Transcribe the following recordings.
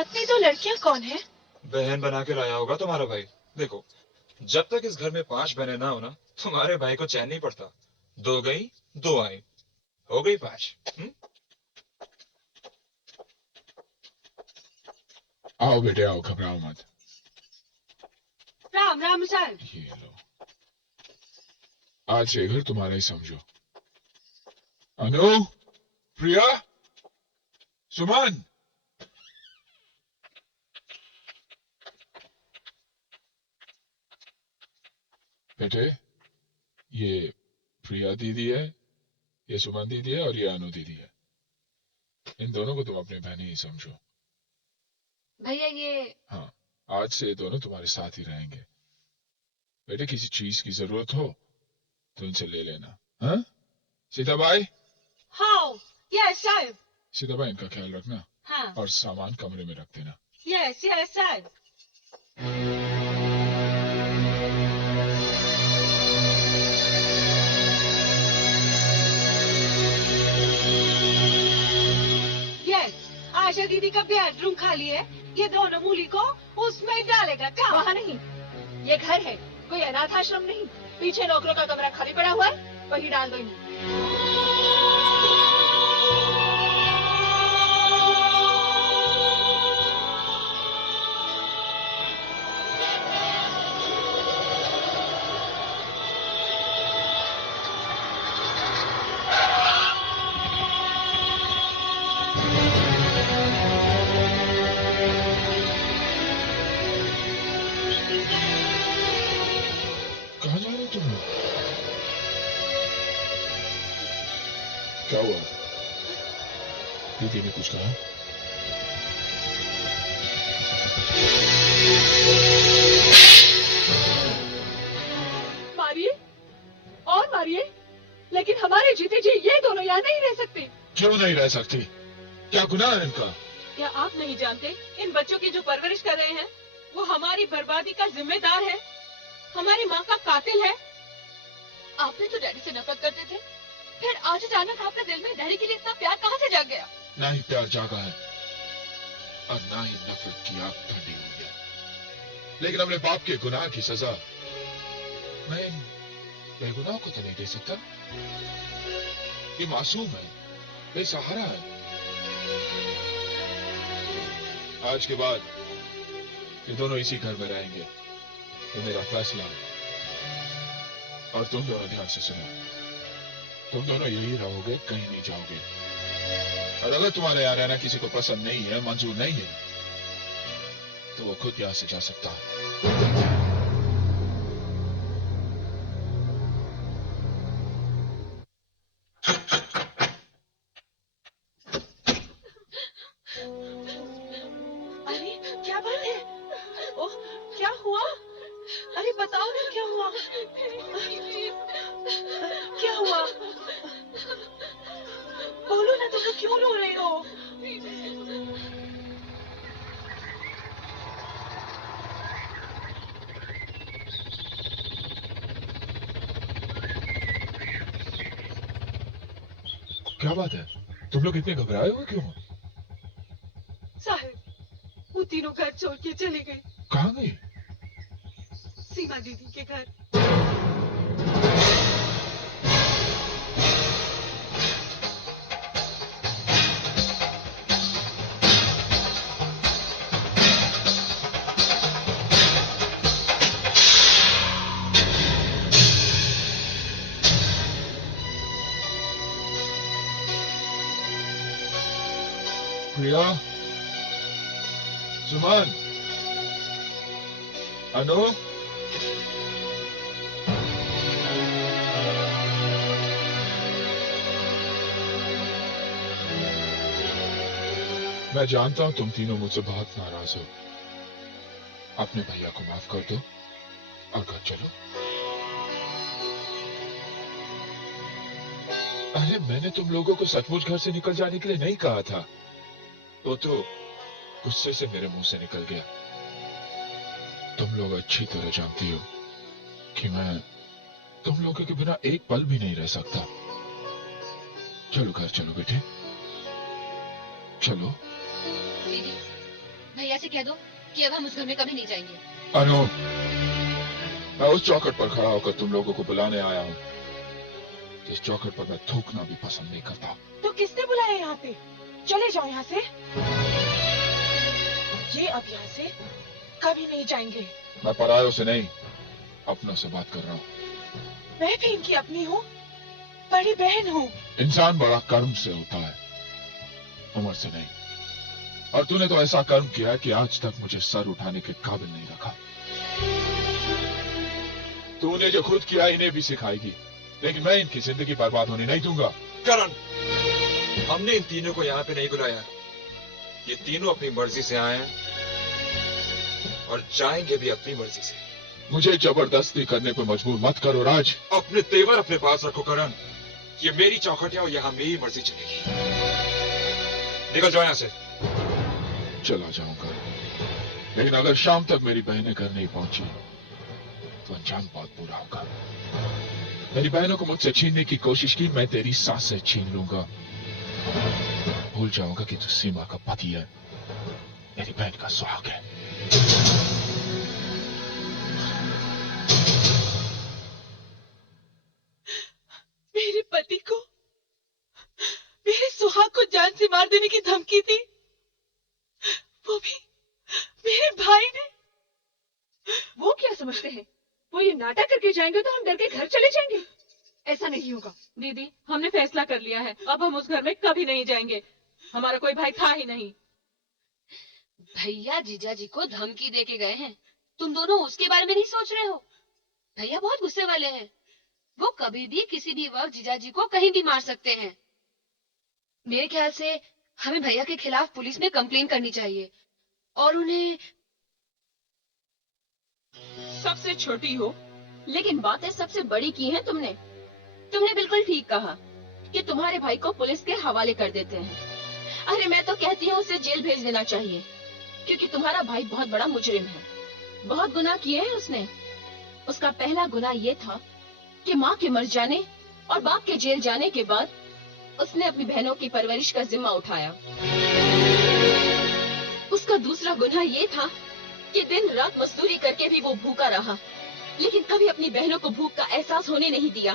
इतनी तो लड़कियां कौन है? बहन बना के लाया होगा तुम्हारा भाई। देखो, जब तक इस घर में 5 बहनें ना हो ना, तुम्हारे भाई को चैन नहीं पड़ता। 2 गई 2 आई, हो गई 5। आओ बेटे आओ, घबराओ मत। राम राम साहब। ये लो, आज से घर तुम्हारा ही समझो। अनु, प्रिया, सुमन, बेटे ये प्रिया दीदी है, ये सुमन दीदी है और ये अनु दीदी है। इन दोनों को तुम अपनी बहनें ही समझो। भैया ये हाँ, आज से ये दोनों तुम्हारे साथ ही रहेंगे। बेटे किसी चीज की जरूरत हो तो इनसे ले लेना। हाँ सीताबाई? हाँ यस साहब। सीताबाई इनका ख्याल रखना। हाँ और सामान कमरे में रख देना। यस यस साहब। यस, आशा दीदी का बेडरूम खाली है, ये दोनों मूली को उसमें डालेगा क्या? वहाँ नहीं, ये घर है, कोई अनाथ आश्रम नहीं। पीछे नौकरों का कमरा खाली पड़ा हुआ है, वही डाल दो इन्हें। कहाँ जा रहे हो तुम लोग? क्या हुआ? दीदी ने कुछ कहा? मारिए और मारिए, लेकिन हमारे जीते जी ये दोनों यहाँ नहीं रह सकते। क्यों नहीं रह सकती? क्या गुनाह है इनका? क्या आप नहीं जानते, इन बच्चों की जो परवरिश कर रहे हैं वो हमारी बर्बादी का जिम्मेदार है, हमारी माँ का कातिल है। आपने तो डैडी से नफरत करते थे, फिर आज अचानक आपके दिल में डैडी के लिए इतना प्यार कहाँ से जाग गया? ना ही प्यार जागा है और ना ही नफरत की आग ठंडी हुई है, लेकिन अपने बाप के गुनाह की सजा मैं इन बेगुनाह को तो नहीं दे सकता। ये मासूम है, बेसहारा है। आज के बाद ये दोनों इसी घर में रहेंगे, ये मेरा फैसला है। और तुम दोनों ध्यान से सुनो, तुम दोनों यही रहोगे, कहीं नहीं जाओगे। और अगर तुम्हारे यहाँ रहना किसी को पसंद नहीं है, मंजूर नहीं है, तो वो खुद यहाँ से जा सकता है। अरे क्या बात है? ओह क्या हुआ? अरे बताओ ना क्या हुआ? क्या हुआ? बोलो ना, तुम लोग क्यों रो रहे हो? क्या बात है? तुम लोग इतने घबराए हुए क्यों? साहब, वो तीनों घर छोड़ के चले गए, कहाँ गई? सीमा दीदी के घर। प्रिया, सुमन, अनु, मैं जानता हूं तुम तीनों मुझसे बहुत नाराज हो। अपने भैया को माफ कर दो और घर चलो। अरे मैंने तुम लोगों को सचमुच घर से निकल जाने के लिए नहीं कहा था, वो तो गुस्से से मेरे मुंह से निकल गया। तुम लोग अच्छी तरह जानती हो कि मैं तुम लोगों के बिना एक पल भी नहीं रह सकता। चलो घर चलो बेटे, चलो। दीदी भैया से कह दो कि अब हम उस घर में कभी नहीं जाएंगे। अनु, मैं उस चौखट पर खड़ा होकर तुम लोगों को बुलाने आया हूँ। इस चौखट पर मैं थूकना भी पसंद नहीं करता। तो किसने बुलाया यहाँ पे? चले जाओ यहाँ से। ये अब यहाँ से कभी नहीं जाएंगे। मैं परायों से नहीं, अपनों से बात कर रहा हूँ। मैं भी इनकी अपनी हूँ, बड़ी बहन हूँ। इंसान बड़ा कर्म से होता है, उम्र से नहीं। और तूने तो ऐसा कर्म किया कि आज तक मुझे सर उठाने के काबिल नहीं रखा। तूने जो खुद किया इन्हें भी सिखाएगी, लेकिन मैं इनकी जिंदगी बर्बाद होने नहीं दूंगा। करण, हमने इन तीनों को यहाँ पे नहीं बुलाया। ये तीनों अपनी मर्जी से आए हैं और जाएंगे भी अपनी मर्जी से। मुझे जबरदस्ती करने पर मजबूर मत करो राज। अपने तेवर अपने पास रखो करण। ये मेरी चौखट है और यहाँ मेरी मर्जी चलेगी। निकल जाओ यहाँ से। चला जाऊंगा, लेकिन अगर शाम तक मेरी बहनें घर नहीं पहुंची तो अंजाम बहुत बुरा होगा। मेरी बहनों को मुझसे छीनने की कोशिश की, मैं तेरी सांस से छीन लूंगा। भूल जाऊंगा कि तू सीमा का पति है, मेरी बहन का सुहाग है। मेरे पति को, मेरे सुहाग को जान से मार देने की धमकी दी, वो भी मेरे भाई ने। वो क्या समझते हैं? वो ये नाटक करके जाएंगे तो हम डर के घर चले जाएंगे। ऐसा नहीं होगा। दीदी, हमने फैसला कर लिया है, अब हम उस घर में कभी नहीं जाएंगे। हमारा कोई भाई था ही नहीं। भैया जीजा जी को धमकी दे के गए हैं, तुम दोनों उसके बारे में नहीं सोच रहे हो? भैया बहुत गुस्से वाले हैं, वो कभी भी किसी भी वक्त जीजा जी को कहीं भी मार सकते हैं। मेरे ख्याल से हमें भैया के खिलाफ पुलिस में कंप्लेन करनी चाहिए और उन्हें। सबसे छोटी हो, लेकिन बातें सबसे बड़ी की हैं तुमने। तुमने बिल्कुल ठीक कहा कि तुम्हारे भाई को पुलिस के हवाले कर देते हैं। अरे मैं तो कहती हूँ उसे जेल भेज देना चाहिए, क्योंकि तुम्हारा भाई बहुत बड़ा मुजरिम है। बहुत गुनाह किए हैं उसने। उसका पहला गुनाह ये था कि माँ के मर जाने और बाप के जेल जाने के बाद उसने अपनी बहनों की परवरिश का जिम्मा उठाया। उसका दूसरा गुनाह ये था कि दिन रात मजदूरी करके भी वो भूखा रहा, लेकिन कभी अपनी बहनों को भूख का एहसास होने नहीं दिया।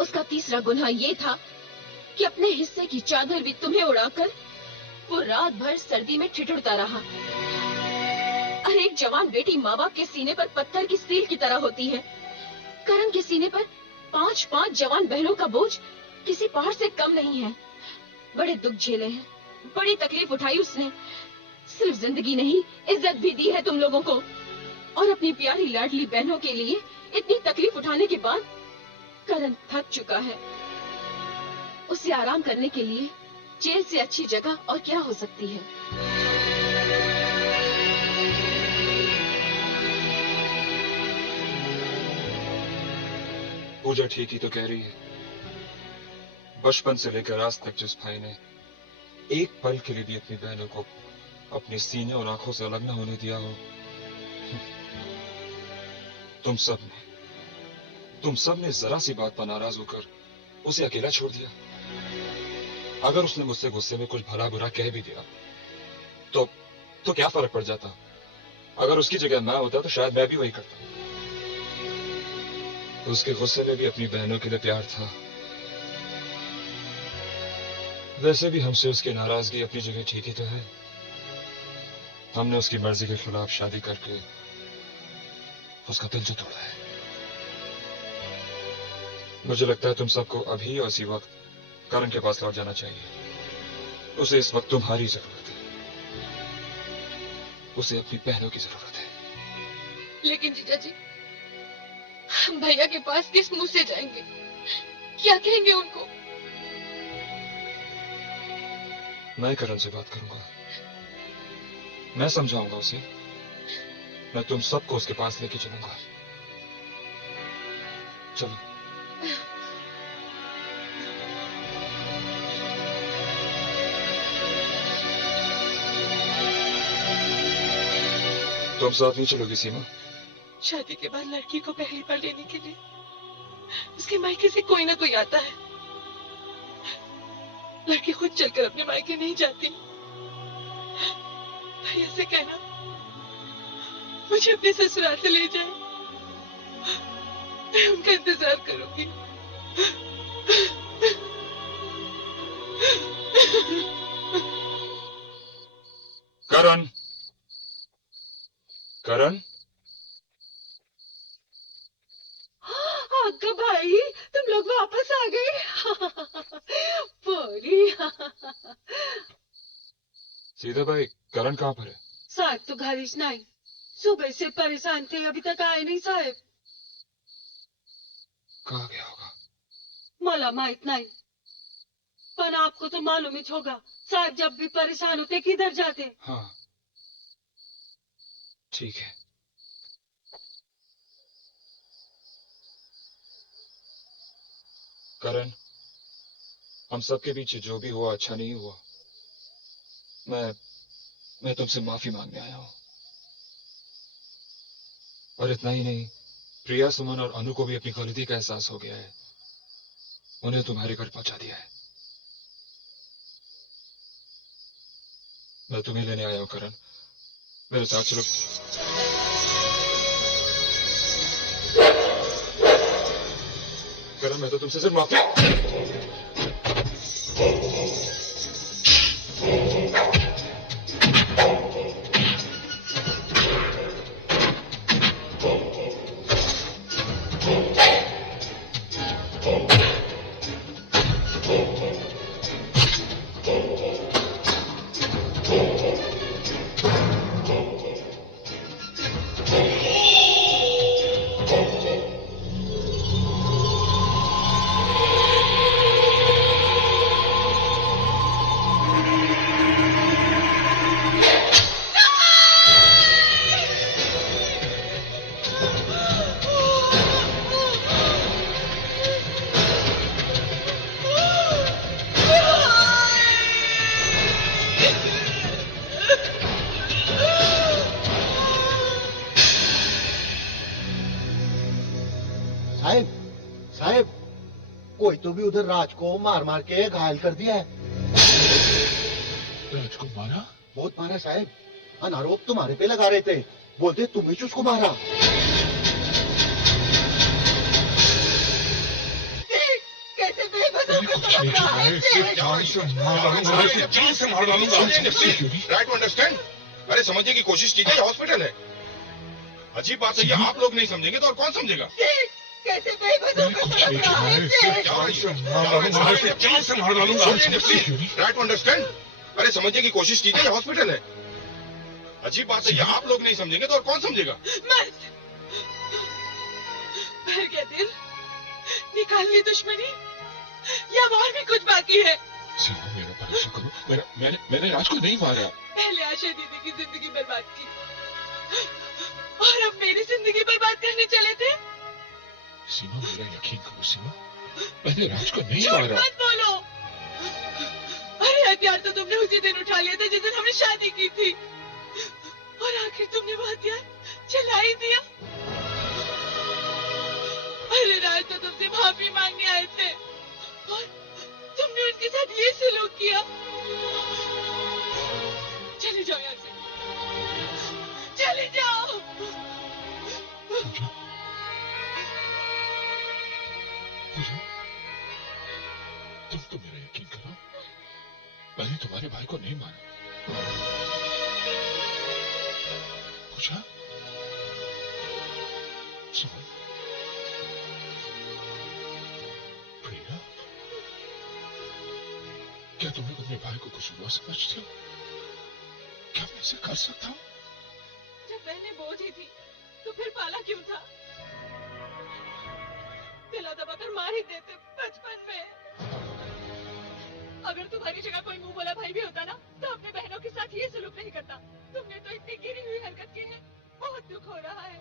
उसका तीसरा गुनाह ये था कि अपने हिस्से की चादर भी तुम्हें उड़ाकर वो रात भर सर्दी में ठिठुरता रहा। अरे एक जवान बेटी माँ बाप के सीने पर पत्थर की सील की तरह होती है। करण के सीने पर 5-5 जवान बहनों का बोझ किसी पहाड़ से कम नहीं है। बड़े दुख झेले हैं, बड़ी तकलीफ उठाई उसने। सिर्फ जिंदगी नहीं, इज्जत भी दी है तुम लोगों को। और अपनी प्यारी लाडली बहनों के लिए इतनी तकलीफ उठाने के बाद करण थक चुका है। उसे आराम करने के लिए जेल से अच्छी जगह और क्या हो सकती है। पूजा ठीक ही तो कह रही है। बचपन से लेकर आज तक जिस भाई ने एक पल के लिए भी अपनी बहनों को अपने सीने और आंखों से अलग न होने दिया हो, तुम सब ने जरा सी बात पर नाराज होकर उसे अकेला छोड़ दिया। अगर उसने मुझसे गुस्से में कुछ भला बुरा कह भी दिया तो क्या फर्क पड़ जाता? अगर उसकी जगह मैं होता तो शायद मैं भी वही करता। उसके गुस्से में भी अपनी बहनों के लिए प्यार था। वैसे भी हमसे उसकी नाराजगी अपनी जगह ठीक ही तो है। हमने उसकी मर्जी के खिलाफ शादी करके उसका दिल जो तोड़ा है। मुझे लगता है तुम सबको अभी और इसी वक्त करण के पास लौट जाना चाहिए। उसे इस वक्त तुम्हारी जरूरत है। उसे अपनी बहनों की जरूरत है। लेकिन जीजा जी, हम भैया के पास किस मुंह से जाएंगे? क्या कहेंगे उनको? मैं करण से बात करूंगा। मैं समझाऊंगा उसे। मैं तुम सबको उसके पास लेके चलूंगा। चलो। तुम साथ नहीं चलोगी सीमा? शादी के बाद लड़की को पहली बार लेने के लिए उसके मायके से कोई ना कोई आता है। लड़की खुद चलकर अपने मायके नहीं जाती। भैया से कहना मुझे अपने ससुराल से ले जाए। मैं उनका इंतजार करूंगी। करण, करण, अक्का भाई, तुम लोग वापस आ गए। पूरी। सीधा भाई, करण कहाँ पर है? साहब तो घर ही नहीं, सुबह से परेशान थे, अभी तक आए नहीं साहब। कहाँ गया होगा? मला माहित नहीं, पर आपको तो मालूम ही होगा, साहब जब भी परेशान होते किधर जाते। हाँ, ठीक है। करण, हम सबके बीच जो भी हुआ अच्छा नहीं हुआ। मैं तुमसे माफी मांगने आया हूं। और इतना ही नहीं, प्रिया, सुमन और अनु को भी अपनी गलती का एहसास हो गया है। उन्हें तुम्हारे घर पहुंचा दिया है। मैं तुम्हें लेने आया हूं करण, मेरे साथ चलो। करण, मैं तो तुमसे सिर्फ माफी। कोई तो भी उधर राज को मार मार के घायल कर दिया है। राज को मारा? बहुत मारा साहब, अनारोप तुम्हारे पे लगा रहे थे, बोलते तुम ही उसको मारा। कैसे बेबदों को जान से मार डालूंगा। Try to understand. अरे समझने की कोशिश कीजिए, हॉस्पिटल है। अजीब बात है, ये आप लोग नहीं समझेंगे तो और कौन समझेगा? कैसे बेबदों को जान से मार डालूंगा। Try to understand. अरे समझने की कोशिश कीजिए, हॉस्पिटल है। अजीब बात है, ये आप लोग नहीं समझेंगे तो और कौन समझेगा? भर गया दिल, निकालनी दुश्मनी या और भी कुछ बाकी है? सीमा, मेरा भरोसा करो, मैंने राज को नहीं मारा। पहले आशा दीदी की जिंदगी बर्बाद की और अब मेरी जिंदगी बर्बाद करने चले थे। सीमा, मेरा यकीन करो सीमा, मैंने राज को नहीं झूठ मारा। मत बोलो। अरे हथियार तो तुमने उसी दिन उठा लिया था जिस दिन हमने शादी की थी, और आखिर तुमने वो हथियार चला ही दिया। अरे राज तो तुमसे माफी मांगने आए थे और तुमने उनके साथ ये सलूक किया। चले जाओ यहाँ से, चले जाओ। पूजा, तुम तो मेरा यकीन करो, मैंने तुम्हारे भाई को नहीं मारा। पूजा, सुन, प्रिया, क्या तुम लोग अपने भाई को कुछ हुआ समझते हो? क्या मैं इसे कर सकता हूँ? जब बहनें बोझ ही थी तो फिर पाला क्यों था? दिला दबाकर मार ही देते बचपन में। अगर तुम्हारी जगह कोई मुंह बोला भाई भी होता ना, तो अपने बहनों के साथ ये सलूक नहीं करता। तुमने तो इतनी गिरी हुई हरकत की है, बहुत दुख हो रहा है।